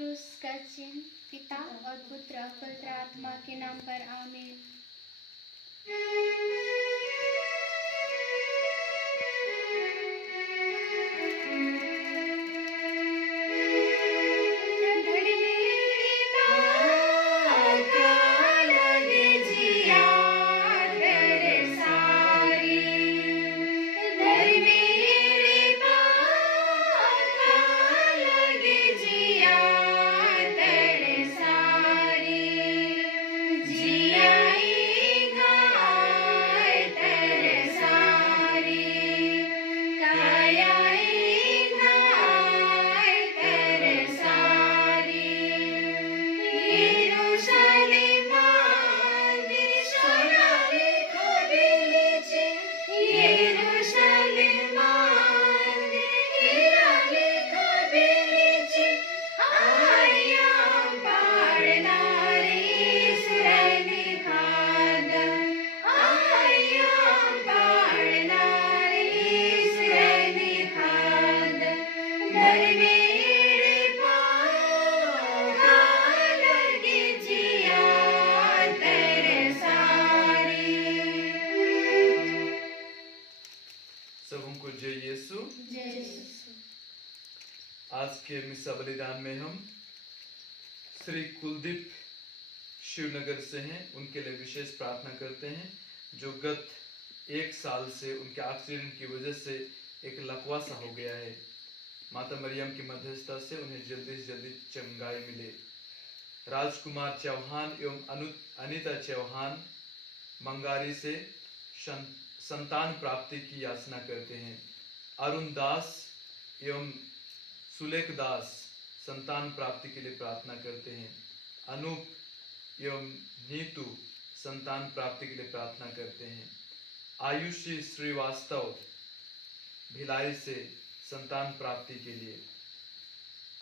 क्रूस का चिन्ह पिता और पुत्र और पवित्र आत्मा के नाम पर आमीन। सबको जय यीशु। आज के मिसा बलिदान में हम श्री कुलदीप शिवनगर से हैं, उनके लिए विशेष प्रार्थना करते हैं जो गत 1 साल से उनके एक्सीडेंट की वजह से एक लकवा सा हो गया है। माता मरियम की मध्यस्थता से उन्हें जल्दी से जल्दी चंगाई मिले। राजकुमार चौहान एवं अनीता चौहान मंगारी से संतान प्राप्ति की याचना करते हैं। अरुण दास एवं सुलेख दास संतान प्राप्ति के लिए प्रार्थना करते हैं। अनूप एवं नीतू संतान प्राप्ति के लिए प्रार्थना करते हैं। आयुषी श्रीवास्तव भिलाई से संतान प्राप्ति के लिए।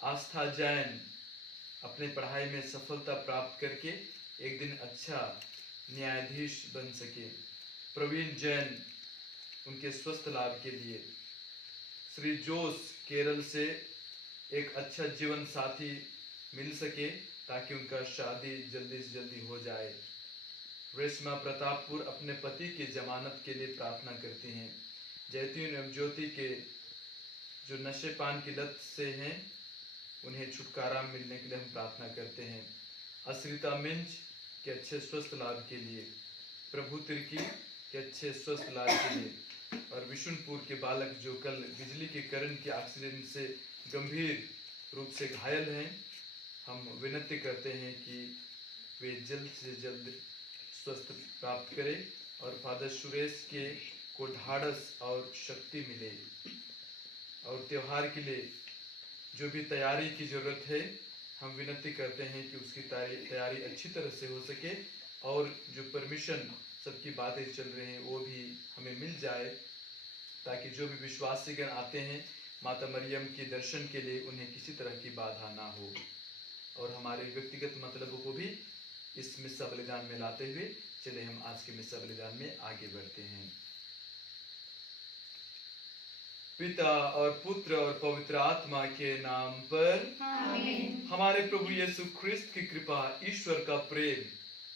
आस्था जैन अपने पढ़ाई में सफलता प्राप्त करके एक दिन अच्छा न्यायाधीश बन सके। प्रवीण जैन उनके स्वस्थ लाभ के लिए। श्री जोस केरल से एक अच्छा जीवन साथी मिल सके ताकि उनका शादी जल्दी से जल्दी हो जाए। रेशमा प्रतापपुर अपने पति की जमानत के लिए प्रार्थना करती हैं। जैतून एवं ज्योति के जो नशे पान की लत से हैं उन्हें छुटकारा मिलने के लिए हम प्रार्थना करते हैं। अश्रिता मिंज के अच्छे स्वस्थ लाभ के लिए। प्रभु तिर्की के अच्छे स्वस्थ लाभ के लिए। और विशुनपुर के बालक जो कल बिजली के करंट के एक्सीडेंट से गंभीर रूप से घायल हैं, हम विनती करते हैं कि वे जल्द से जल्द स्वस्थ प्राप्त करें और फादर सुरेश के को ढाढ़स और शक्ति मिले। और त्योहार के लिए जो भी तैयारी की जरूरत है हम विनती करते हैं कि उसकी तैयारी अच्छी तरह से हो सके और जो परमिशन सबकी बातें चल रही हैं वो भी हमें मिल जाए ताकि जो भी विश्वासीगण आते हैं माता मरियम के दर्शन के लिए उन्हें किसी तरह की बाधा ना हो। और हमारे व्यक्तिगत मतलबों को भी इस मिसा बलिदान में लाते हुए चले हम आज के मिसा बलिदान में आगे बढ़ते हैं। पिता और पुत्र और पवित्र आत्मा के नाम पर आमीन। हमारे प्रभु यीशु ख्रिस्त की कृपा, ईश्वर का प्रेम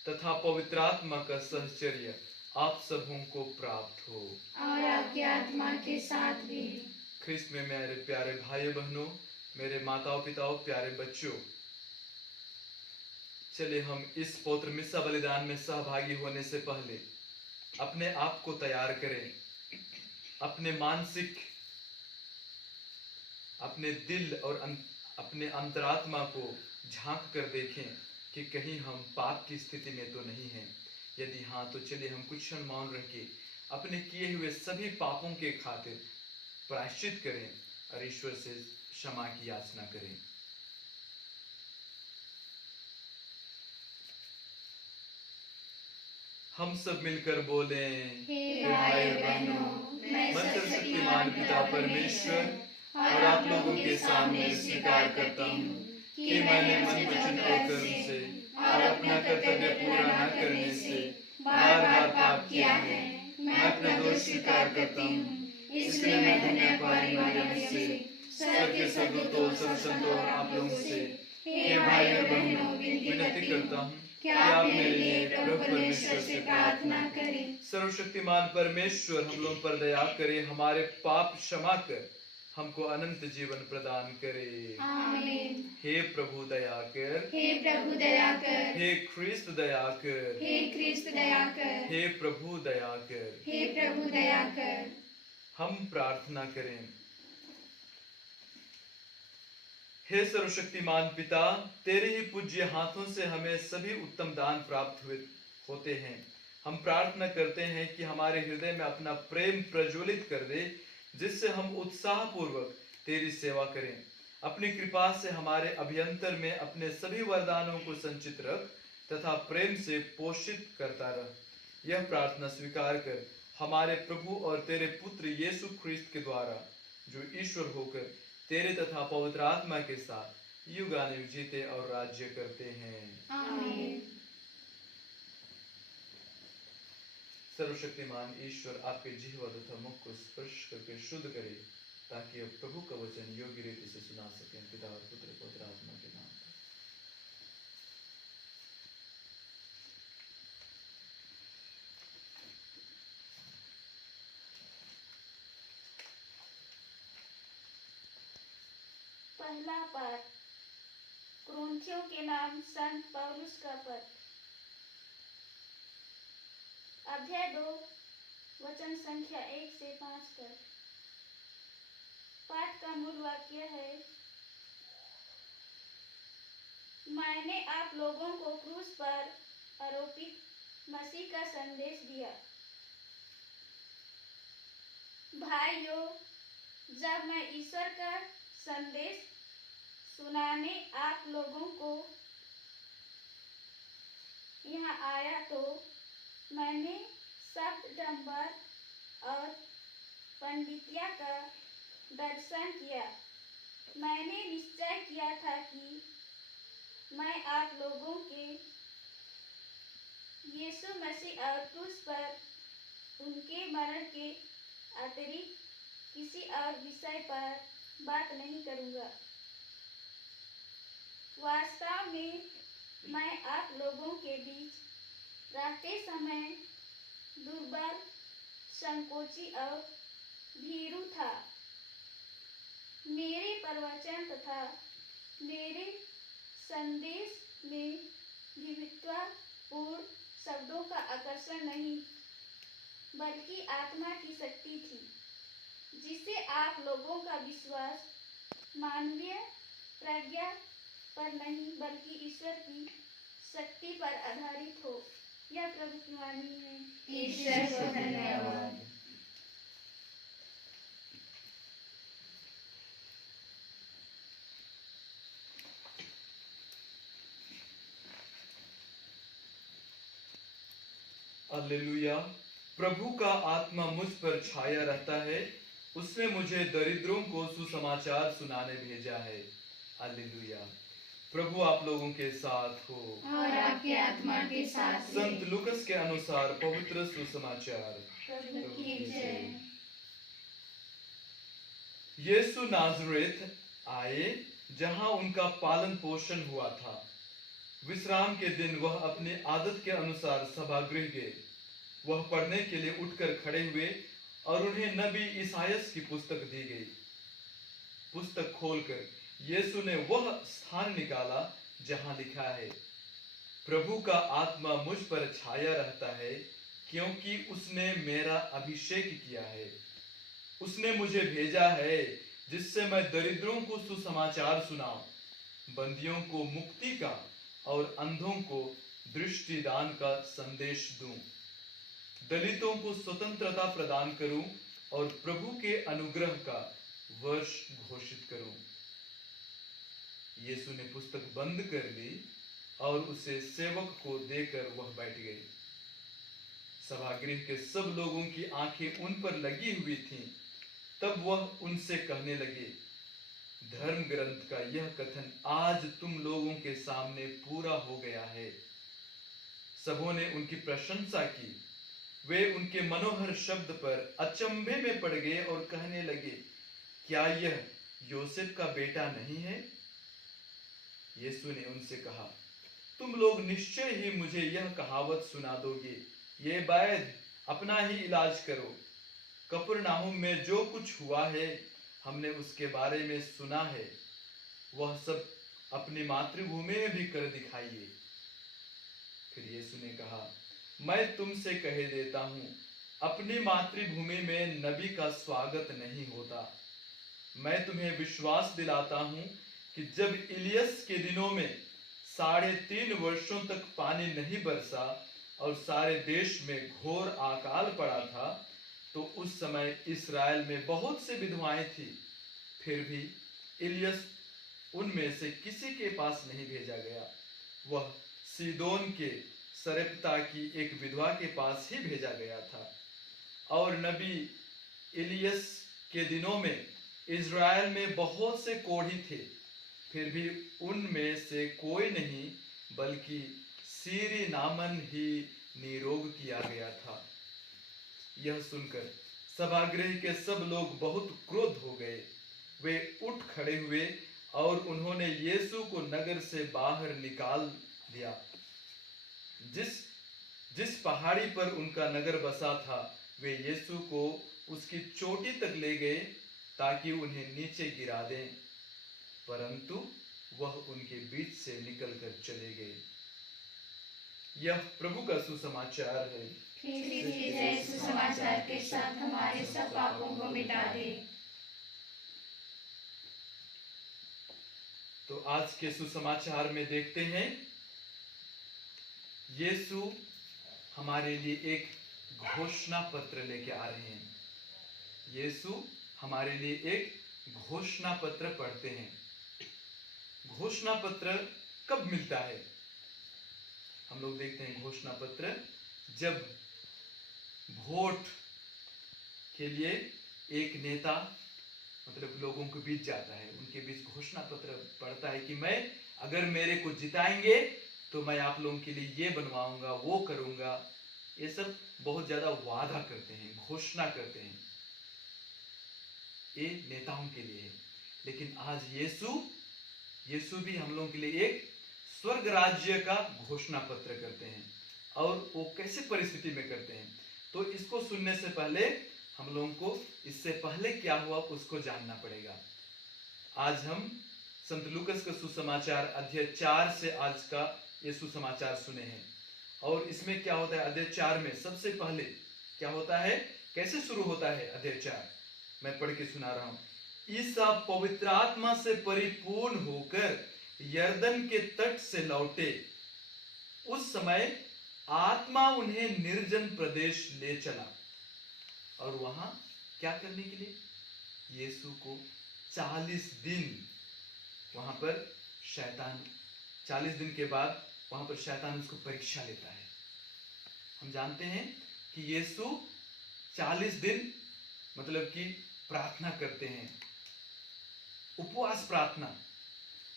तथा पवित्र आत्मा का सहचर्य आप सबों को प्राप्त हो और आपकी आत्मा के साथ भी। ख्रिस्त में मेरे प्यारे भाई बहनों, मेरे माताओं पिताओं, प्यारे बच्चों, चले हम इस पवित्र मिसा बलिदान में सहभागी होने से पहले अपने आप को तैयार करें। अपने मानसिक, अपने दिल और अपने अंतरात्मा को झांक कर देखें कि कहीं हम पाप की स्थिति में तो नहीं हैं। यदि हाँ तो चलिए हम कुछ क्षण मौन रह के अपने किए हुए सभी पापों के खातिर प्रायश्चित करें और ईश्वर से क्षमा की याचना करें। हम सब मिलकर बोलें, हे भाई बहनों, मैं सर्वशक्तिमान पिता परमेश्वर और आप लोगों के सामने स्वीकार करता हूँ कि मैंने मन वचन और कर्म से और अपना कर्तव्य पूरा न करने से बार बार पाप किया है। मैं अपना दोष स्वीकार करता हूँ। इसलिए मैं धन्यवादी मरियम से, स्वर्ग के सब दूतों, सब संतों और आप लोगों से हे भाई और बहनों, विनती करता हूँ कि आप मेरे लिए प्रभु परमेश्वर से प्रार्थना करें। सर्वशक्तिमान परमेश्वर हम लोग पर दया करे, हमारे पाप क्षमा कर हमको अनंत जीवन प्रदान करे। आमीन। हे प्रभु दया कर, हे प्रभु दया कर, हे ख्रिस्त दया कर, हे ख्रिस्त दया कर, हे प्रभु दया कर। हे प्रभु दया कर। हम प्रार्थना करें। हे सर्वशक्तिमान पिता, तेरे ही पूज्य हाथों से हमें सभी उत्तम दान प्राप्त होते हैं। हम प्रार्थना करते हैं कि हमारे हृदय में अपना प्रेम प्रज्वलित कर दे, जिससे हम उत्साह पूर्वक तेरी सेवा करें। अपनी कृपा से हमारे अभ्यंतर में अपने सभी वरदानों को संचित रख तथा प्रेम से पोषित करता रह। यह प्रार्थना स्वीकार कर हमारे प्रभु और तेरे पुत्र यीशु ख्रिस्त के द्वारा, जो ईश्वर होकर तेरे तथा पवित्र आत्मा के साथ युगानुयुग जीते और राज्य करते हैं। आमीन। सर्वशक्तिमान ईश्वर आपके जिह्वा तथा मुख को स्पर्श करके शुद्ध करे, ताकि अब प्रभु का वचन योग्य रीति से सुना सकें। पिता और पुत्र पवित्र आत्मा के नाम पर। पहला पाठ कुरिन्थियों के नाम संत पौलुस का पत्र, अध्याय 2 वचन संख्या 1 से 5 तक। पाठ का मूल वाक्य है, मैंने आप लोगों को क्रूस पर आरोपित मसीह का संदेश दिया। भाइयों, जब मैं ईश्वर का संदेश सुनाने आप लोगों को यहाँ आया तो मैंने शब्द डंबर और पंडितिया का दर्शन किया। मैंने निश्चय किया था कि मैं आप लोगों के यीशु मसीह और क्रूस पर उनके मरण के अतिरिक्त किसी और विषय पर बात नहीं करूँगा। वास्तव में मैं आप लोगों के बीच रहते समय दुर्बल, संकोची और भीरू था। मेरे प्रवचन तथा मेरे संदेश में विविधतापूर्ण शब्दों का आकर्षण नहीं, बल्कि आत्मा की शक्ति थी, जिससे आप लोगों का विश्वास मानवीय प्रज्ञा पर नहीं बल्कि ईश्वर की शक्ति पर आधारित हो। यह प्रभु की वाणी है। ईश्वर को धन्यवाद। हालेलुया। प्रभु का आत्मा मुझ पर छाया रहता है, उसने मुझे दरिद्रों को सुसमाचार सुनाने भेजा है। हालेलुया। प्रभु आप लोगों के साथ हो और आपके आत्मा के साथ भी। संत लूकस के अनुसार पवित्र सुसमाचार। प्रभु की जय। यीशु नाज़रेत आए, जहां उनका पालन पोषण हुआ था। विश्राम के दिन वह अपनी आदत के अनुसार सभागृह गए। वह पढ़ने के लिए उठकर खड़े हुए और उन्हें नबी ईसायास की पुस्तक दी गई। पुस्तक खोलकर यीशु ने वह स्थान निकाला जहां लिखा है, प्रभु का आत्मा मुझ पर छाया रहता है, क्योंकि उसने मेरा अभिषेक किया है। उसने मुझे भेजा है जिससे मैं दरिद्रों को सुसमाचार सुनाऊं, बंदियों को मुक्ति का और अंधों को दृष्टिदान का संदेश दूं, दलितों को स्वतंत्रता प्रदान करूं और प्रभु के अनुग्रह का वर्ष घोषित करूं। यीशु ने पुस्तक बंद कर ली और उसे सेवक को देकर वह बैठ गई। सभागृह के सब लोगों की आंखें उन पर लगी हुई थीं। तब वह उनसे कहने लगे, धर्म ग्रंथ का यह कथन आज तुम लोगों के सामने पूरा हो गया है। सबों ने उनकी प्रशंसा की। वे उनके मनोहर शब्द पर अचंभे में पड़ गए और कहने लगे, क्या यह योसेफ का बेटा नहीं है? यीशु ने उनसे कहा, तुम लोग निश्चय ही मुझे यह कहावत सुना दोगे, ये वैद्य अपना ही इलाज करो। कफरनहूम में जो कुछ हुआ है हमने उसके बारे में सुना है, वह सब अपनी मातृभूमि में भी कर दिखाइए। फिर यीशु ने कहा, मैं तुमसे कह देता हूं, अपनी मातृभूमि में नबी का स्वागत नहीं होता। मैं तुम्हें विश्वास दिलाता हूं कि जब इलियस के दिनों में 3.5 वर्षों तक पानी नहीं बरसा और सारे देश में घोर अकाल पड़ा था, तो उस समय इस्राएल में बहुत से विधवाएं थी। फिर भी इलियस उनमें से किसी के पास नहीं भेजा गया, वह सीदोन के सरेप्ता की एक विधवा के पास ही भेजा गया था। और नबी इलियस के दिनों में इज़राइल में बहुत से कोढ़ी थे, फिर भी उनमें से कोई नहीं बल्कि सीरी नामन ही निरोग किया गया था। यह सुनकर सभागृह के सब लोग बहुत क्रोध हो गए। वे उठ खड़े हुए और उन्होंने यीशु को नगर से बाहर निकाल दिया। जिस पहाड़ी पर उनका नगर बसा था, वे यीशु को उसकी चोटी तक ले गए ताकि उन्हें नीचे गिरा दें, परंतु वह उनके बीच से निकलकर चले गए। यह प्रभु का सुसमाचार है। जय सुसमाचार के साथ हमारे सब पापों को मिटा दे। तो आज के सुसमाचार में देखते हैं, यीशु हमारे लिए एक घोषणा पत्र लेके आ रहे हैं। यीशु हमारे लिए एक घोषणा पत्र पढ़ते हैं। घोषणा पत्र कब मिलता है? हम लोग देखते हैं घोषणा पत्र जब वोट के लिए एक नेता मतलब लोगों के बीच जाता है, उनके बीच घोषणा पत्र पढ़ता है कि मैं अगर मेरे को जिताएंगे तो मैं आप लोगों के लिए ये बनवाऊंगा, वो करूंगा। ये सब बहुत ज्यादा वादा करते हैं, घोषणा करते हैं। ये नेताओं के लिए है। लेकिन आज यीशु भी हम लोगों के लिए एक स्वर्ग राज्य का घोषणा पत्र करते हैं। और वो कैसे परिस्थिति में करते हैं, तो इसको सुनने से पहले हम लोगों को इससे पहले क्या हुआ उसको जानना पड़ेगा। आज हम संत लूकस का सुसमाचार अध्याय 4 से आज का ये सुसमाचार सुने हैं। और इसमें क्या होता है, अध्याय 4 में सबसे पहले क्या होता है, कैसे शुरू होता है अध्याय 4, मैं पढ़ के सुना रहा हूं। ईसा पवित्र आत्मा से परिपूर्ण होकर यरदन के तट से लौटे। उस समय आत्मा उन्हें निर्जन प्रदेश ले चला और वहां क्या करने के लिए, यीशु को 40 दिन वहां पर शैतान 40 दिन के बाद वहां पर शैतान उसको परीक्षा लेता है। हम जानते हैं कि यीशु 40 दिन मतलब कि प्रार्थना करते हैं, उपवास प्रार्थना,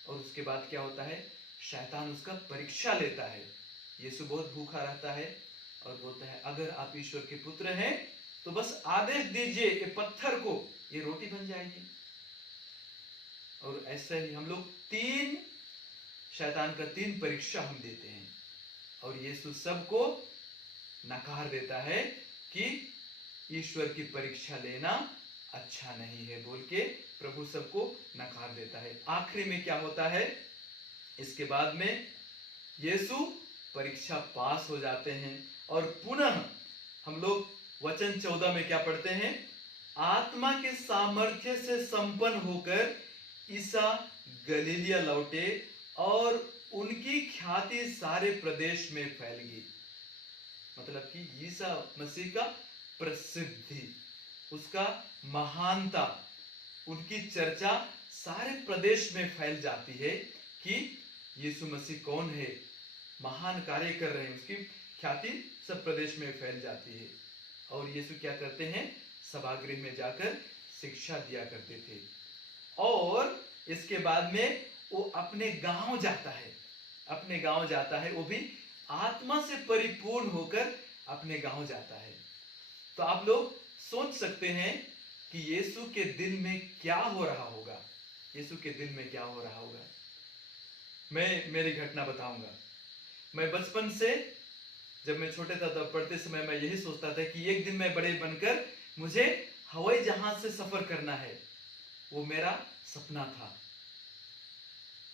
और उसके बाद क्या होता है, शैतान उसका परीक्षा लेता है। यीशु बहुत भूखा रहता है और बोलता है, अगर आप ईश्वर के पुत्र हैं तो बस आदेश दीजिए, ये पत्थर को ये रोटी बन जाएगी। और ऐसा ही हम लोग शैतान का 3 परीक्षा हम देते हैं और यीशु सबको नकार देता है कि ईश्वर की परीक्षा लेना अच्छा नहीं है बोल के प्रभु सबको नकार देता है। आखिरी में क्या होता है, इसके बाद में यीशु परीक्षा पास हो जाते हैं और पुनः हम लोग वचन 14 में क्या पढ़ते हैं, आत्मा के सामर्थ्य से संपन्न होकर ईसा गलीलिया लौटे और उनकी ख्याति सारे प्रदेश में फैल गई। मतलब कि ईसा मसीह का प्रसिद्धि, उसका महानता, उनकी चर्चा सारे प्रदेश में फैल जाती है कि यीशु मसीह कौन है, महान कार्य कर रहे हैं, उसकी ख्याति सब प्रदेश में फैल जाती है। और यीशु क्या करते हैं, सभागृह में जाकर शिक्षा दिया करते थे। और इसके बाद में वो अपने गांव जाता है, अपने गांव जाता है, वो भी आत्मा से परिपूर्ण होकर अपने गांव जाता है। तो आप लोग सोच सकते हैं कि यीशु के दिल में क्या हो रहा होगा, यीशु के दिल में क्या हो रहा होगा। मैं मेरी घटना बताऊंगा। मैं बचपन से, जब मैं छोटे था तब पढ़ते समय मैं यही सोचता था कि एक दिन मैं बड़े बनकर मुझे हवाई जहाज से सफर करना है, वो मेरा सपना था।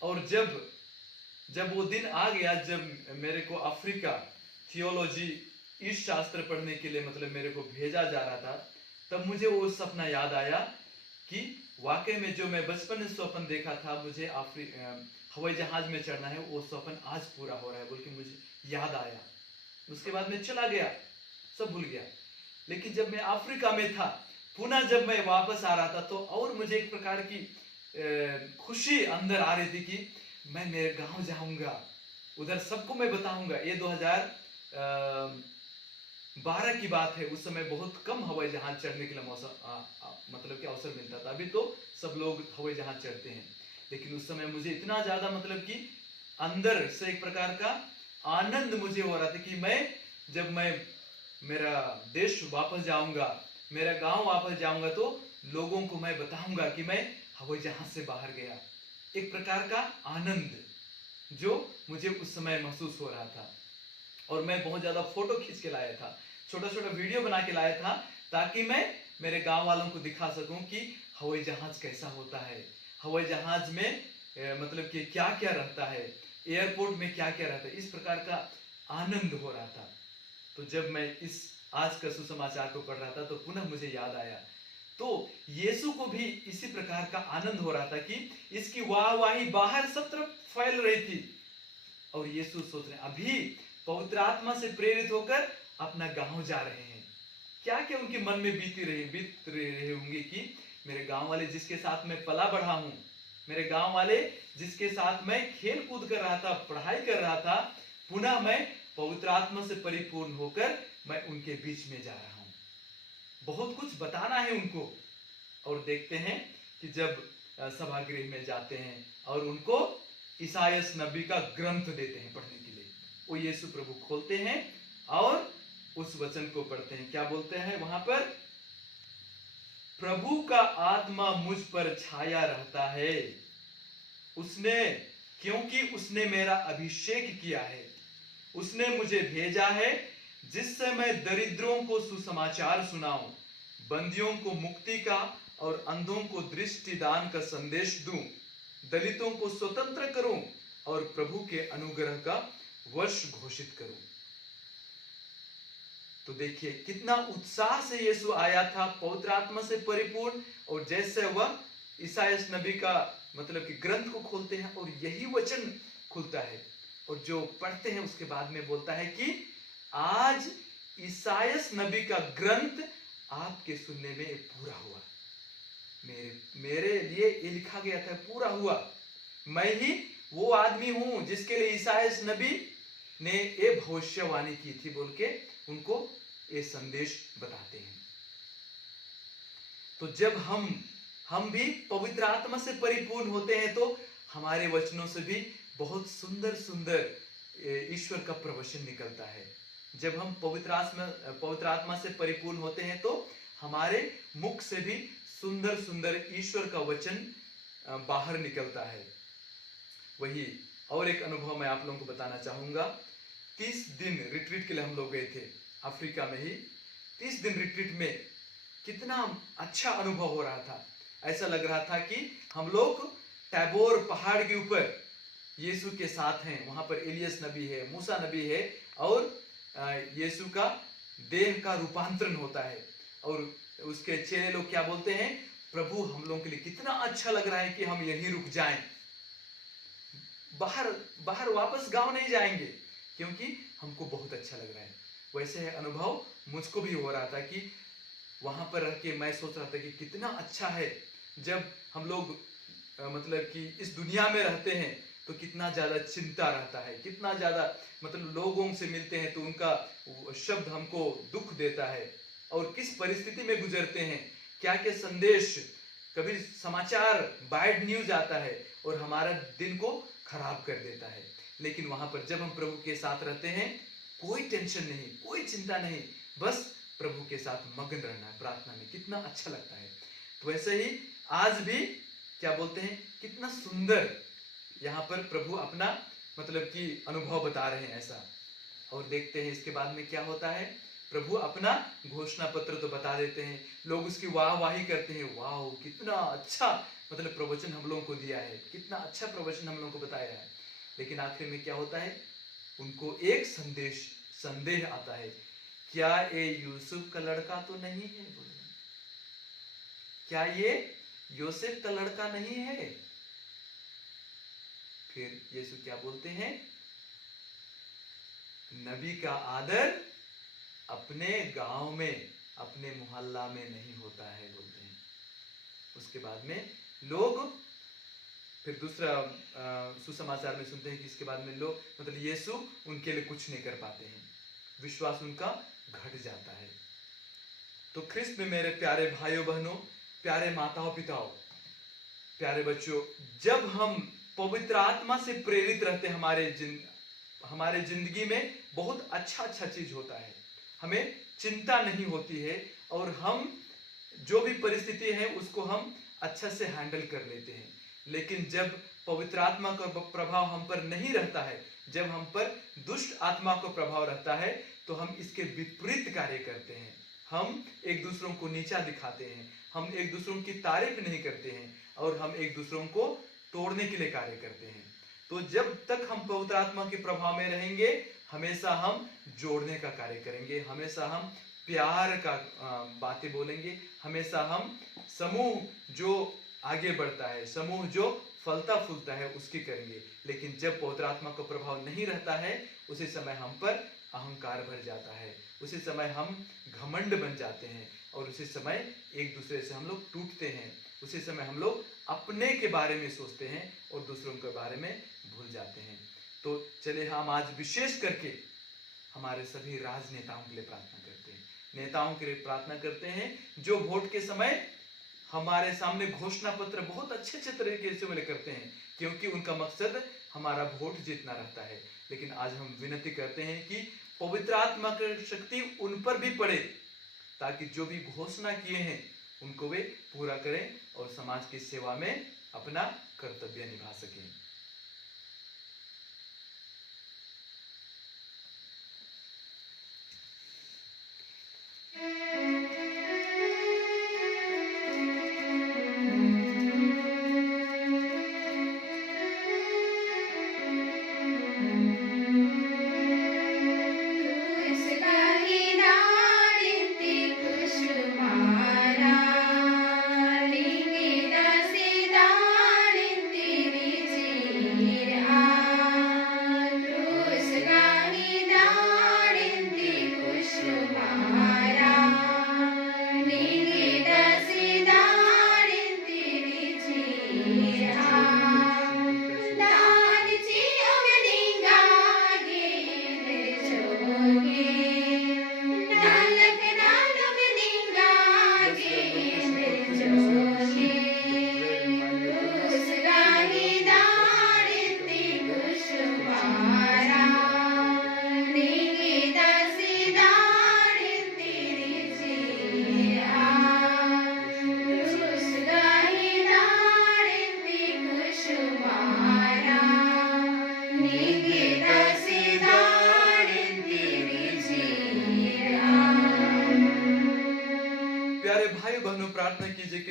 और जब वो दिन आ गया, जब मेरे को अफ्रीका थियोलॉजी ईश शास्त्र पढ़ने के लिए मतलब मेरे को भेजा जा रहा था, तब मुझे वो सपना याद आया कि वाकई में जो मैं बचपन में स्वप्न देखा था, मुझे हवाई जहाज में चढ़ना है, वो स्वप्न आज पूरा हो रहा है बोल के मुझे याद आया। उसके बाद मैं चला गया, सब भूल गया। लेकिन जब मैं अफ्रीका में था, पुनः जब मैं वापस आ रहा था, तो और मुझे एक प्रकार की खुशी अंदर आ रही थी कि मैं मेरे गांव जाऊंगा, उधर सबको मैं बताऊंगा। ये 2012 की बात है। उस समय बहुत कम हवाई जहाज चढ़ने के लिए मतलब कि अवसर मिलता था। अभी तो सब लोग हवाई जहाज चढ़ते हैं, लेकिन उस समय मुझे इतना ज्यादा मतलब कि अंदर से एक प्रकार का आनंद मुझे हो रहा था कि जब मैं मेरा देश वापस जाऊंगा, मेरा गांव वापस जाऊंगा, तो लोगों को मैं बताऊंगा कि मैं हवाई जहाज से बाहर गया। एक प्रकार का आनंद जो मुझे उस समय महसूस हो रहा था। और मैं बहुत ज्यादा फोटो खींच के लाया था, छोटा छोटा वीडियो बना के लाया था, ताकि मैं मेरे गांव वालों को दिखा सकूं कि हवाई जहाज कैसा होता है, हवाई जहाज में मतलब कि क्या क्या रहता है, एयरपोर्ट में क्या क्या रहता है। इस प्रकार का आनंद हो रहा था। तो जब मैं इस आज का सुसमाचार को पढ़ रहा था, तो पुनः मुझे याद आया, तो यीशु को भी इसी प्रकार का आनंद हो रहा था कि इसकी वाहवाही बाहर सब तरफ फैल रही थी। और यीशु सोच रहे अभी पवित्र आत्मा से प्रेरित होकर अपना गांव जा रहे हैं। क्या क्या उनके मन में बीत रहे होंगे कि मेरे गांव वाले जिसके साथ मैं पला बढ़ा हूं, मेरे गांव वाले जिसके साथ मैं खेल कूद कर रहा था, पढ़ाई कर रहा था, पुनः मैं पवित्र आत्मा से परिपूर्ण होकर मैं उनके बीच में जा रहा हूं। बहुत कुछ बताना है उनको। और देखते हैं कि जब सभागृह में जाते हैं और उनको ईसायास नबी का ग्रंथ देते हैं पढ़ने के लिए, वो यीशु प्रभु खोलते हैं और उस वचन को पढ़ते हैं। क्या बोलते हैं वहां पर? प्रभु का आत्मा मुझ पर छाया रहता है, क्योंकि उसने मेरा अभिषेक किया है। उसने मुझे भेजा है जिससे मैं दरिद्रों को सुसमाचार सुनाऊं, बंदियों को मुक्ति का और अंधों को दृष्टि दान का संदेश दूं, दलितों को स्वतंत्र करूं और प्रभु के अनुग्रह का वर्ष घोषित करूं। तो देखिए कितना उत्साह से यीशु आया था, पवित्र आत्मा से परिपूर्ण। और जैसे वह ईसायास नबी का मतलब कि ग्रंथ को खोलते हैं और यही वचन खुलता है, और जो पढ़ते हैं उसके बाद में बोलता है कि आज ईसायास नबी का ग्रंथ आपके सुनने में पूरा हुआ। मेरे लिए ये लिखा गया था, पूरा हुआ। मैं ही वो आदमी हूं जिसके लिए ईसायास नबी ने ये भविष्यवाणी की थी बोल के उनको ये संदेश बताते हैं। तो जब हम भी पवित्र आत्मा से परिपूर्ण होते हैं, तो हमारे वचनों से भी बहुत सुंदर सुंदर ईश्वर का प्रवचन निकलता है। जब हम पवित्र आत्मा से परिपूर्ण होते हैं, तो हमारे मुख से भी सुंदर सुंदर ईश्वर का वचन बाहर निकलता है। वही और एक अनुभव मैं आप लोगों को बताना चाहूंगा। 30 दिन रिट्रीट के लिए हम लोग गए थे अफ्रीका में ही। 30 दिन रिट्रीट में कितना अच्छा अनुभव हो रहा था। ऐसा लग रहा था कि हम लोग टैबोर पहाड़ के ऊपर यीशु के साथ हैं। वहां पर एलियस नबी है, मूसा नबी है, और यीशु का देह का रूपांतरण होता है। और उसके चेले लोग क्या बोलते हैं, प्रभु हम लोगों के लिए कितना अच्छा लग रहा है कि हम यहीं रुक जाएं, बाहर वापस गांव नहीं जाएंगे, क्योंकि हमको बहुत अच्छा लग रहा है। वैसे अनुभव मुझको भी हो रहा था कि वहां पर रह के मैं सोच रहा था कि कितना अच्छा है जब हम लोग मतलब कि इस दुनिया में रहते हैं, तो कितना ज्यादा चिंता रहता है, कितना ज्यादा मतलब लोगों से मिलते हैं तो उनका शब्द हमको दुख देता है, और किस परिस्थिति में गुजरते हैं, क्या क्या संदेश, कभी समाचार बैड न्यूज आता है और हमारा दिन को खराब कर देता है। लेकिन वहां पर जब हम प्रभु के साथ रहते हैं, कोई टेंशन नहीं, कोई चिंता नहीं, बस प्रभु के साथ मगन रहना है प्रार्थना में, कितना अच्छा लगता है। तो वैसे ही आज भी क्या बोलते हैं, कितना सुंदर यहाँ पर प्रभु अपना मतलब कि अनुभव बता रहे हैं ऐसा। और देखते हैं इसके बाद में क्या होता है। प्रभु अपना घोषणा पत्र तो बता देते हैं, लोग उसकी वाहवाही करते हैं, वाह कितना अच्छा मतलब प्रवचन हम लोगों को दिया है, कितना अच्छा प्रवचन हम लोगों को बताया है। लेकिन आखिर में क्या होता है, उनको एक संदेह आता है, क्या ये यूसुफ का लड़का तो नहीं है? क्या ये योसेफ का लड़का नहीं है? फिर यीशु क्या बोलते हैं, नबी का आदर अपने गांव में, अपने मोहल्ला में नहीं होता है बोलते हैं। उसके बाद में लोग फिर दूसरा सुसमाचार में सुनते हैं कि इसके बाद में लोग मतलब यीशु उनके लिए कुछ नहीं कर पाते हैं, विश्वास उनका घट जाता है। तो ख्रिस्त में मेरे प्यारे भाइयों बहनों, प्यारे माताओं पिताओं, प्यारे बच्चों, जब हम पवित्र आत्मा से प्रेरित रहते हैं, हमारे जिंदगी में बहुत अच्छा चीज होता है, हमें चिंता नहीं होती है और हम जो भी परिस्थिति है उसको हम अच्छा से हैंडल कर लेते हैं। लेकिन जब पवित्र आत्मा का प्रभाव हम पर नहीं रहता है, जब हम पर दुष्ट आत्मा का प्रभाव रहता है, तो हम इसके विपरीत कार्य करते हैं। हम एक दूसरों को नीचा दिखाते हैं, हम एक दूसरों की तारीफ नहीं करते हैं और हम एक दूसरों को तोड़ने के लिए कार्य करते हैं। तो जब तक हम पवित्र आत्मा के प्रभाव में रहेंगे, हमेशा हम जोड़ने का कार्य करेंगे, हमेशा हम प्यार का बातें बोलेंगे, हमेशा हम समूह जो आगे बढ़ता है, समूह जो फलता फूलता है उसकी करेंगे। लेकिन जब पवित्र आत्मा का प्रभाव नहीं रहता है, उसी समय हम पर अहंकार भर जाता है, उसी समय हम घमंड बन जाते हैं और उसी समय एक दूसरे से हम लोग टूटते हैं, उसी समय हम लोग अपने के बारे में सोचते हैं और दूसरों के बारे में भूल जाते हैं। तो चलिए हम आज विशेष करके हमारे सभी राजनेताओं के लिए प्रार्थना करते हैं, नेताओं के लिए प्रार्थना करते हैं जो वोट के समय हमारे सामने घोषणा पत्र बहुत अच्छे तरीके से वाले करते हैं, क्योंकि उनका मकसद हमारा वोट जीतना रहता है। लेकिन आज हम विनती करते हैं कि पवित्र आत्मा की शक्ति उन पर भी पड़े, ताकि जो भी घोषणा किए हैं उनको वे पूरा करें और समाज की सेवा में अपना कर्तव्य निभा सकें।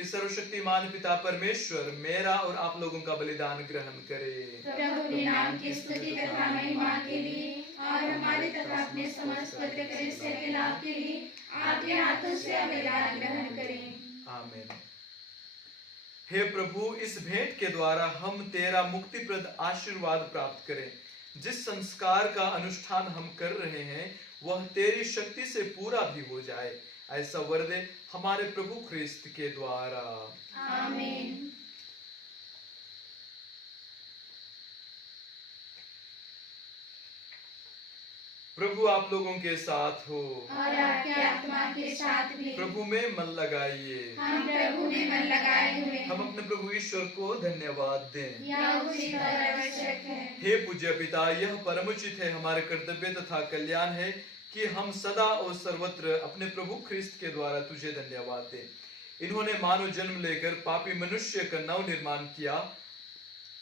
सर्वशक्तिमान पिता परमेश्वर मेरा और आप लोगों का बलिदान ग्रहण करे। प्रभु के नाम की स्तुति तथा महिमा के लिए और हमारे तथा अपने समस्त पत्रकारिता के लाभ के लिए आपके हाथों से बलिदान ग्रहण करें। आमीन। हे प्रभु, इस भेंट के द्वारा हम तेरा मुक्तिप्रद आशीर्वाद प्राप्त करें। जिस संस्कार का अनुष्ठान हम कर रहे हैं वह तेरी शक्ति से पूरा भी हो जाए, ऐसा वर दे हमारे प्रभु ख्रिस्त के द्वारा। आमीन। प्रभु आप लोगों के साथ हो और आपके आत्मा के साथ भी। प्रभु में मन लगाइए। हम प्रभु में मन लगाए हुए हैं। हम अपने प्रभु ईश्वर को धन्यवाद दें। यह उचित और आवश्यक है। हे पूज्य पिता, यह परम उचित है, हमारे कर्तव्य तथा कल्याण है कि हम सदा और सर्वत्र अपने प्रभु ख्रिस्त के द्वारा तुझे धन्यवाद दें। इन्होंने मानव जन्म लेकर पापी मनुष्य का नव निर्माण किया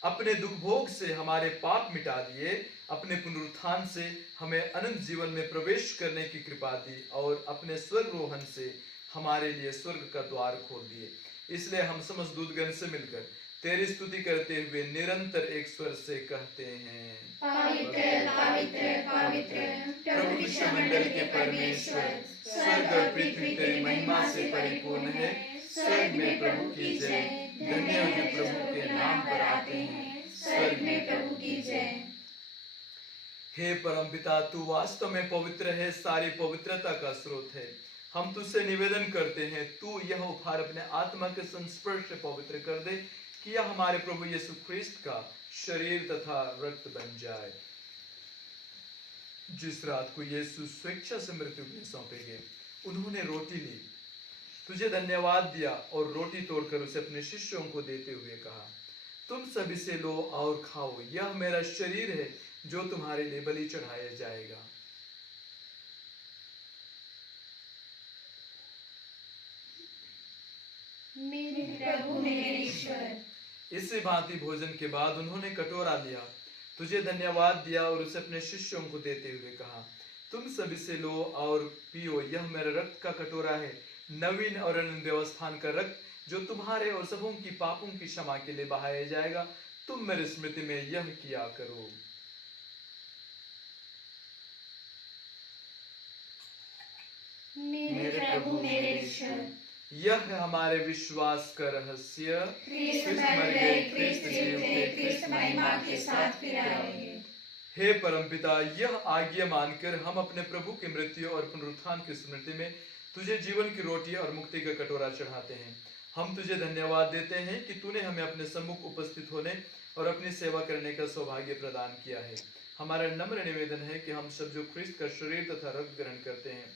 अपने दुख भोग से हमारे पाप मिटा दिए, अपने पुनरुत्थान से हमें अनंत जीवन में प्रवेश करने की कृपा दी और अपने स्वर्गरोहण से हमारे लिए स्वर्ग का द्वार खोल दिए। इसलिए हम समस्त दूतगण से मिलकर तेरी स्तुति करते हुए निरंतर एक स्वर से कहते हैं, पवित्र पवित्र पवित्र प्रभु विश्वमंडल के परमेश्वर, स्वर्ग और पृथ्वी तेरी महिमा से परिपूर्ण है। स्वर्ग में प्रभु की जय, धन्य हो जो प्रभु के नाम पर आते हैं। स्वर्ग में प्रभु की जय। हे परमपिता, तू वास्तव में पवित्र है, सारी पवित्रता का स्रोत है। हम तुझसे निवेदन करते हैं, तू यह उपहार अपने आत्मा के संस्पर्श से पवित्र कर दे कि यह हमारे प्रभु यीशु ख्रिस्त का शरीर तथा रक्त बन जाए। जिस रात को यीशु स्वेच्छा से मृत्यु में सौंपे गए, उन्होंने रोटी ली, तुझे धन्यवाद दिया और रोटी तोड़कर उसे अपने शिष्यों को देते हुए कहा, तुम सभी से लो और खाओ, यह मेरा शरीर है जो तुम्हारे लिए बलि चढ़ाया जाएगा। मेरे प्रभु मेरे ईश्वर। इसी भांति भोजन के बाद उन्होंने कटोरा लिया, तुझे धन्यवाद दिया और उसे अपने शिष्यों को देते हुए कहा, तुम सभी से लो और पियो, यह मेरे रक्त का कटोरा है, नवीन और अनंत व्यवस्थान का रक्त जो तुम्हारे और सबों की पापों की क्षमा के लिए बहाया जाएगा। तुम मेरी स्मृति में यह किया करो। मेरे प्रभु मेरे ईश्वर। यह है हमारे विश्वास का रहस्य, ख्रिस्त मर गए, ख्रिस्त जी उठे, ख्रिस्त महिमा के साथ फिर आएंगे। हे परमपिता, यह आज्ञा मानकर हम अपने प्रभु की मृत्यु और पुनरुत्थान की स्मृति में तुझे जीवन की रोटी और मुक्ति का कटोरा चढ़ाते हैं। हम तुझे धन्यवाद देते हैं कि तूने हमें अपने सम्मुख उपस्थित होने और अपनी सेवा करने का सौभाग्य प्रदान किया है। हमारा नम्र निवेदन है कि हम सब जो ख्रिस्त का शरीर तथा रक्त ग्रहण करते हैं,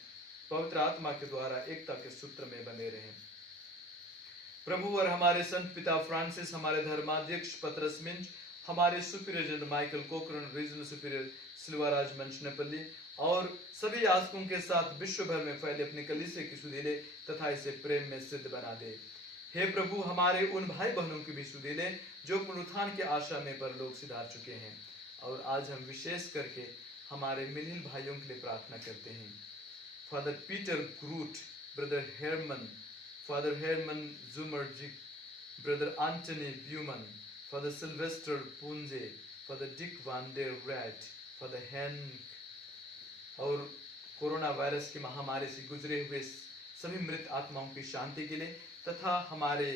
पवित्र आत्मा के द्वारा एकता के सूत्र में बने रहें। प्रभु और हमारे संत पिता फ्रांसिस, हमारे धर्माध्यक्ष पतरस मिंज, हमारे superior general Michael Cochran, regional superior Silvaraj Manchanepalli और सभी याजकों के साथ विश्व भर में फैले अपने कलीसिया की सुधीले तथा इसे प्रेम में सिद्ध बना दे। हे प्रभु, हमारे उन भाई बहनों की भी सुधीले जो पुनरुत्थान की आशा में परलोक सिधार चुके हैं, और आज हम विशेष करके हमारे मिलिल भाइयों के लिए प्रार्थना करते हैं। Father Peter Groot, Brother Herman Zumerjic, Brother Anthony Buman, Father Sylvester Punje, Father Dick Van der Rat, Father Henk और कोरोना वायरस की महामारी से गुजरे हुए सभी मृत आत्माओं की शांति के लिए तथा हमारे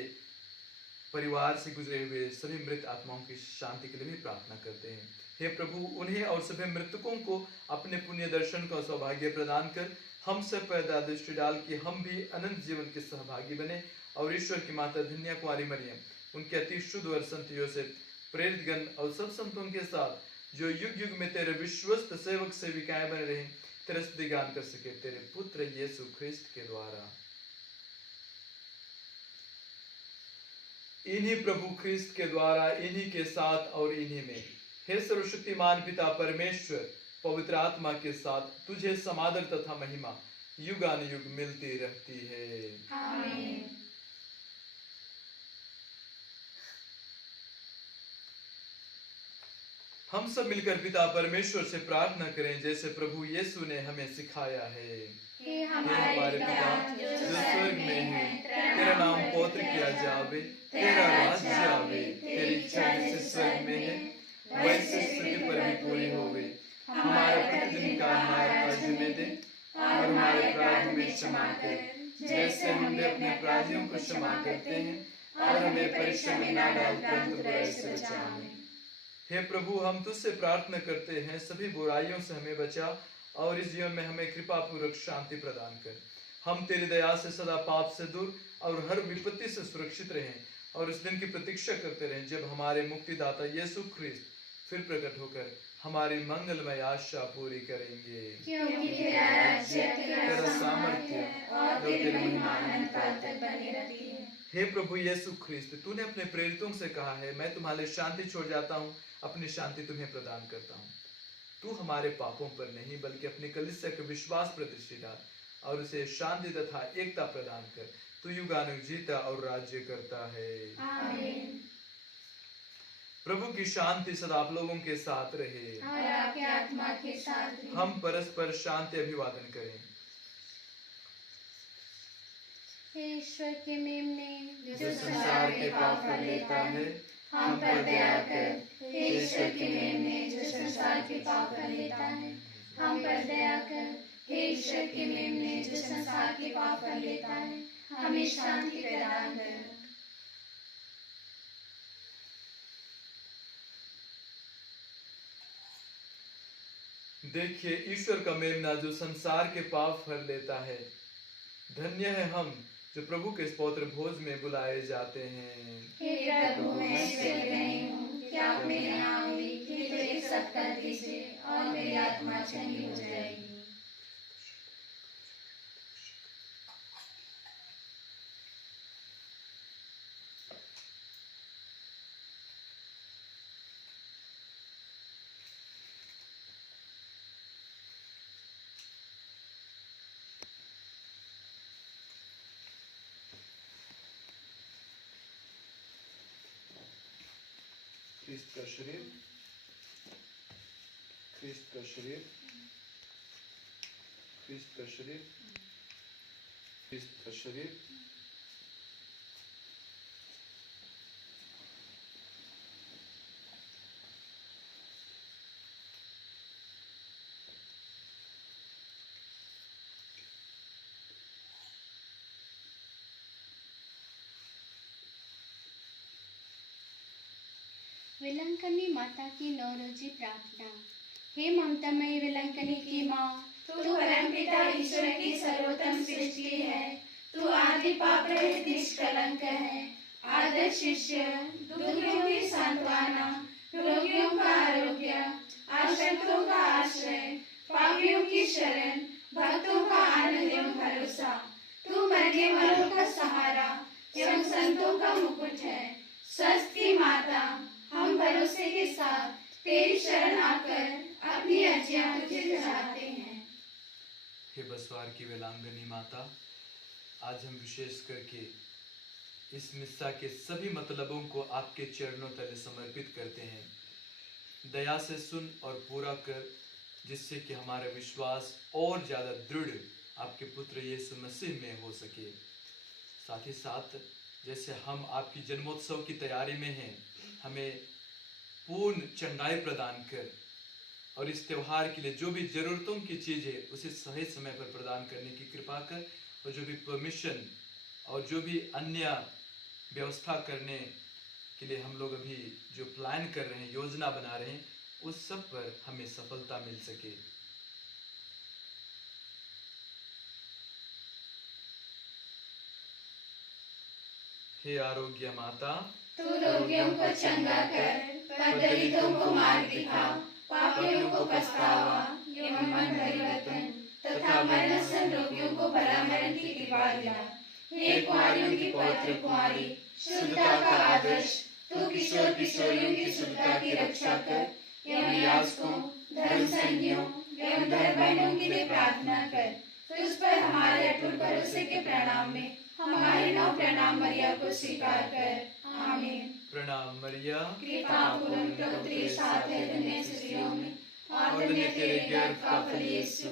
परिवार से गुजरे हुए सभी मृत आत्माओं की शांति के लिए भी प्रार्थना करते हैं। हे प्रभु, उन्हें और सभी मृतकों को अपने पुण्य दर्शन का सौभाग्य प्रदान कर हम सब पैदा दृष्टि डाल कि हम भी अनंत जीवन के सहभागी बने और ईश्वर की माता धन्य कुंवारी मरियम, उनके अति शुद्ध और संत योसेफ, प्रेरित गण और सब संतों के साथ जो युग युग में तेरे विश्वस्त सेवक सेविकाएं बने रहे, तेरा स्तुति गान कर सके तेरे पुत्र यीशु ख्रिस्त के द्वारा। इन्हीं प्रभु ख्रिस्त के द्वारा, इन्हीं के साथ और इन्हीं में, हे सर्वशक्तिमान पिता परमेश्वर, पवित्र आत्मा के साथ तुझे समादर तथा महिमा युगानुयुग मिलती रहती है। आमीन। हम सब मिलकर पिता परमेश्वर से प्रार्थना करें जैसे प्रभु यीशु ने हमें सिखाया है। हे हमारे पिता जो स्वर्ग में है, तेरा नाम पवित्र किया जावे, तेरा राज्य आवे, तेरी इच्छा जैसे स्वर्ग में है वैसे पृथ्वी पर भी पूरी होवे। हमारा प्रतिदिन का आहार आज हमें दे और हमारे अपराध हमें क्षमा कर जैसे हम भी अपने अपराधियों को क्षमा करते हैं, और हमें परीक्षा में ना डालकर परंतु बुराई से बचा। हे प्रभु, हम तुझसे प्रार्थना करते हैं, सभी बुराइयों से हमें बचा और इस जीवन में हमें कृपा पूर्वक शांति प्रदान कर। हम तेरी दया से सदा पाप से दूर और हर विपत्ति से सुरक्षित रहें और इस दिन की प्रतीक्षा करते रहें जब हमारे मुक्तिदाता यीशु ख्रिस्त फिर प्रकट होकर हमारी मंगलमय आशा पूरी करेंगे। क्योंकि तेरा राज्य, तेरा सामर्थ्य और तेरी महिमा अनंत काल तक बनी रहती है। हे प्रभु यीशु ख्रिस्त, तूने अपने प्रेरितों से कहा है, मैं तुम्हारे शांति छोड़ जाता हूँ, अपनी शांति तुम्हें प्रदान करता हूँ। तू हमारे पापों पर नहीं बल्कि अपनी कलीसिया के विश्वास पर दृष्टि डाल और उसे शांति तथा एकता प्रदान कर। तू युगानुयुग जीता और राज्य करता है। आमीन। प्रभु की शांति सदा आप लोगों के साथ रहे। और आपके आत्मा के साथ भी। हम परस्पर शांति अभिवादन करें। हे ईश्वर के मेमने जो संसार के पाप हर लेता है, हम पर दया कर। हे ईश्वर के मेमने जो संसार के पाप हर लेता है, हम पर दया कर। हे ईश्वर के मेमने जो संसार के पाप हर लेता है, हमें शांति प्रदान कर। देखिए ईश्वर का मेमना जो संसार के पाप हर लेता है। धन्य है हम जो प्रभु के स्तोत्र भोज में बुलाए जाते हैं। हे प्रभु, मैं योग्य नहीं हूँ कि आप मेरे यहाँ आए, किंतु एक शब्द कह दीजिए और मेरी आत्मा चंगी हो जाएगी। ख्रिस्त का शरीर, ख्रिस्त का शरीर, ख्रिस्त का शरीर, ख्रिस्त का शरीर। विलंकनी माता की नौरोजी प्रार्थना। हे ममतामयी विलंकनी की माँ, तू परमपिता ईश्वर की सर्वोत्तम सृष्टि है। तू आदि पाप रहित निष्कलंक है। आदर शिष्य, दुखियों की सांत्वना, रोगियों का आरोग्य, आश्रितों का आश्रय, पापियों की शरण, भक्तों का आनंद एवं भरोसा। तू मरने वालों का सहारा एवं संतों का मुकुट है। स्वस्थ की माता, हम भरोसे के साथ तेरी शरण आकर अपनी अर्जियां तुझे चढ़ाते हैं। हे बसवार की वेलांगनी माता, आज हम विशेष करके इस मिस्सा के सभी मतलबों को आपके चरणों तले समर्पित करते हैं। दया से सुन और पूरा कर, जिससे कि हमारा विश्वास और ज़्यादा दृढ़ आपके पुत्र यीशु मसीह में हो सके। साथ ही साथ जैसे हम आपकी जन्मोत्सव की तैयारी में हैं, हमें पूर्ण चंगाई प्रदान कर और इस त्यौहार के लिए जो भी ज़रूरतों की चीज़ें उसे सही समय पर प्रदान करने की कृपा कर। और जो भी परमिशन और जो भी अन्य व्यवस्था करने के लिए हम लोग अभी जो प्लान कर रहे हैं, योजना बना रहे हैं, उस सब पर हमें सफलता मिल सके। हे आरोग्य माता, तू रोगियों को चंगा कर, दलितों को मार्ग दिखा, पापियों को पछतावा एवं मन परिवर्तन तथा मरणस्थल रोगियों को भला मरण की कृपा दिला। हे कुंवारियों की पवित्र कुंवारी, शुद्धता का आदर्श, तू किशोर किशोरियों की शुद्धता की रक्षा कर एवं याजकों, धर्म संज्ञों एवं धर्म बहनों के लिए प्रार्थना कर। तुझ पर हमारे अटूट भरोसे के प्रणाम में हमारे 9 प्रणाम मरिया को स्वीकार कर। आमीन। प्रणाम मरिया, कृपा पूर्ण प्रभु तेरे साथ है, धन्य स्त्रियों में और धन्य तेरे गर्भ का फल यीशु।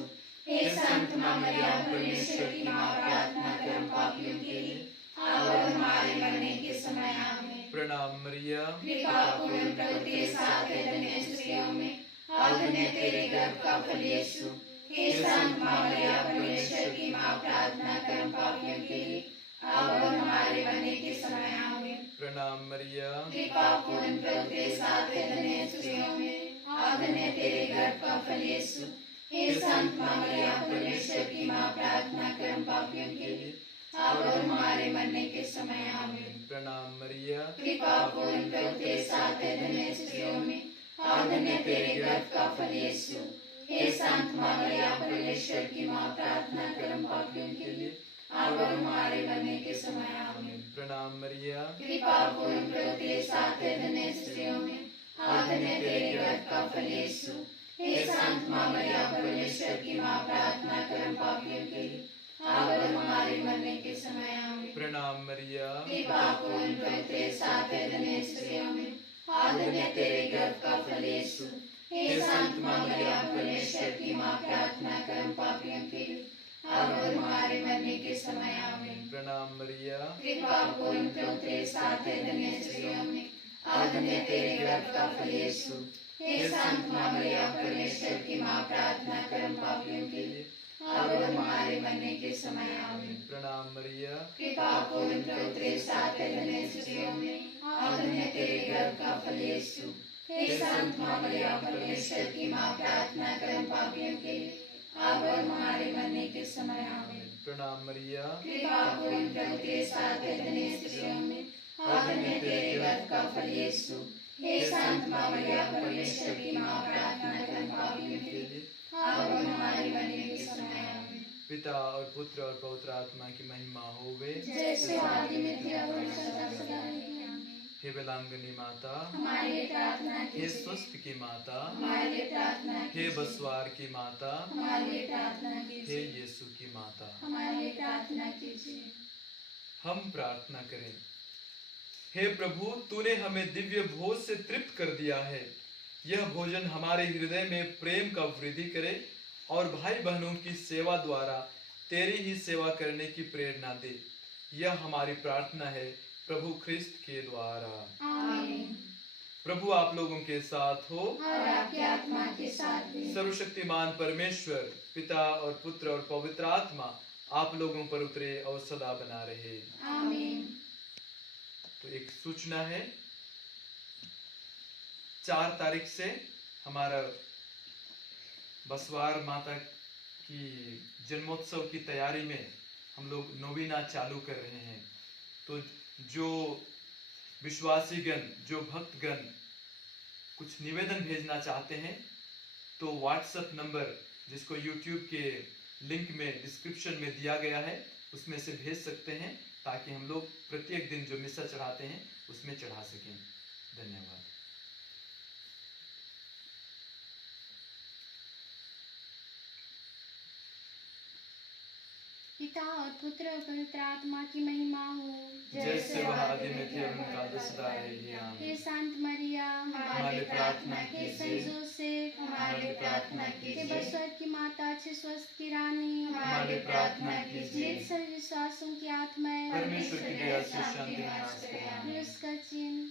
हे संत मां मरियम, परमेश्वर की मां, प्रार्थना कर हम पापियों के लिए और हमारे मरने के समय। आमीन। प्रणाम मरिया, कृपा पूर्ण प्रभु तेरे साथ है, धन्य स्त्रियों में और धन्य तेरे गर्भ का फल यीशु। हे संत मां मरियम, परमेश्वर की मां, प्रार्थना कर हम पापियों के लिए और हमारे मरने के समय। आमीन। प्रणाम मरिया, कृपा पूर्ण प्रभु तेरे साथ है, धन्य स्त्रियों में और धन्य तेरे गर्भ का फल यीशु। हे संत मां मरियम, परमेश्वर की मां, प्रार्थना कर हम पापियों के लिए और हमारे मरने के समय। आमीन। प्रणाम मरिया, कृपा पूर्ण प्रभु तेरे साथ है, धन्य स्त्रियों में और धन्य तेरे गर्भ का फल यीशु। हे संत मां मरियम, परमेश्वर की मां, प्रार्थना कर हम पापियों के लिए और हमारे मरने के समय। आमीन। प्रणाम मरिया, कृपा पूर्ण प्रभु तेरे साथ है, धन्य स्त्रियों में और धन्य तेरे गर्भ का फल यीशु। हे संत मां मरियम, परमेश्वर की मां, प्रार्थना कर हम पापियों के लिए और हमारे मरने के समय। आमीन। प्रणाम मरिया, कृपा पूर्ण प्रभु तेरे साथ है, धन्य स्त्रियों में और धन्य तेरे गर्भ का फल यीशु। हे संत माँ मरियम, परमेश्वर की माँ, प्रार्थना कर हम पापियों के लिए, अब और हमारे मरने के समय आमीन। प्रणाम मरिया, कृपा पूर्ण प्रभु तेरे साथ है, धन्य स्त्रियों में और धन्य तेरे गर्भ का फल यीशु। हे संत माँ मरियम, परमेश्वर की माँ, प्रार्थना कर हम पापियों के लिए, अब और हमारे मरने के समय आमीन। प्रणाम मरिया, कृपा पूर्ण प्रभु तेरे साथ है, धन्य स्त्रियों में और धन्य तेरे गर्भ का फल यीशु। हे संत माँ मरियम, परमेश्वर की माँ, प्रार्थना कर हम पापियों के लिए, अब और हमारे मरने के समय आमीन। प्रणाम मरिया, कृपा पूर्ण प्रभु तेरे साथ है, धन्य स्त्रियों में और धन्य तेरे गर्भ का फल यीशु। हे संत माँ मरियम, परमेश्वर की माँ, प्रार्थना कर हम पापियों के लिए, अब और हमारे मरने के समय आमीन। पिता और पुत्र और पवित्र आत्मा की महिमा होवे, जैसे आदि में थी, अब और सदा सदा रहेगी। आमीन। हे वेलांगनी माता, हमारे लिए प्रार्थना हे कीजिए। स्वस्थ की माता, हमारे लिए प्रार्थना हे कीजिए। बसवार की माता, हमारे लिए प्रार्थना हे कीजिए। यीशु की माता, हमारे लिए प्रार्थना कीजिए। हम प्रार्थना करें। हे प्रभु, तूने हमें दिव्य भोज से तृप्त कर दिया है। यह भोजन हमारे हृदय में प्रेम का वृद्धि करे और भाई बहनों की सेवा द्वारा तेरी ही सेवा करने की प्रेरणा दे। यह हमारी प्रार्थना है प्रभु ख्रिस्त के द्वारा। आमीन। प्रभु आप लोगों के साथ हो और आपकी आत्मा के साथ भी। सर्वशक्तिमान परमेश्वर पिता और पुत्र और पवित्र आत्मा आप लोगों पर उतरे और सदा बना रहे। आमीन। तो एक सूचना है, 4 तारीख से हमारा बसवार माता की जन्मोत्सव की तैयारी में हम लोग नोविना चालू कर रहे हैं। तो जो विश्वासीगण, जो भक्तगण कुछ निवेदन भेजना चाहते हैं तो व्हाट्सएप नंबर जिसको यूट्यूब के लिंक में डिस्क्रिप्शन में दिया गया है उसमें से भेज सकते हैं, ताकि हम लोग प्रत्येक दिन जो मिसा चढ़ाते हैं उसमें चढ़ा सकें। धन्यवाद। पिता और पुत्र और पवित्र आत्मा की महिमा हो, जैसे वह आदि में थी और उनका सदा रहेगी। हे आमीन। शांत मरिया, हमारे लिए प्रार्थना हे कीजिए। संत जोसेफ, हमारे लिए प्रार्थना हे कीजिए। बसवर की माता, अच्छे स्वस्थ की रानी, हमारे लिए प्रार्थना कीजिए। मृत सभी विश्वासों की आत्माएं, परमेश्वर की दया से शांति नाश करें। क्रूस का चिन्ह,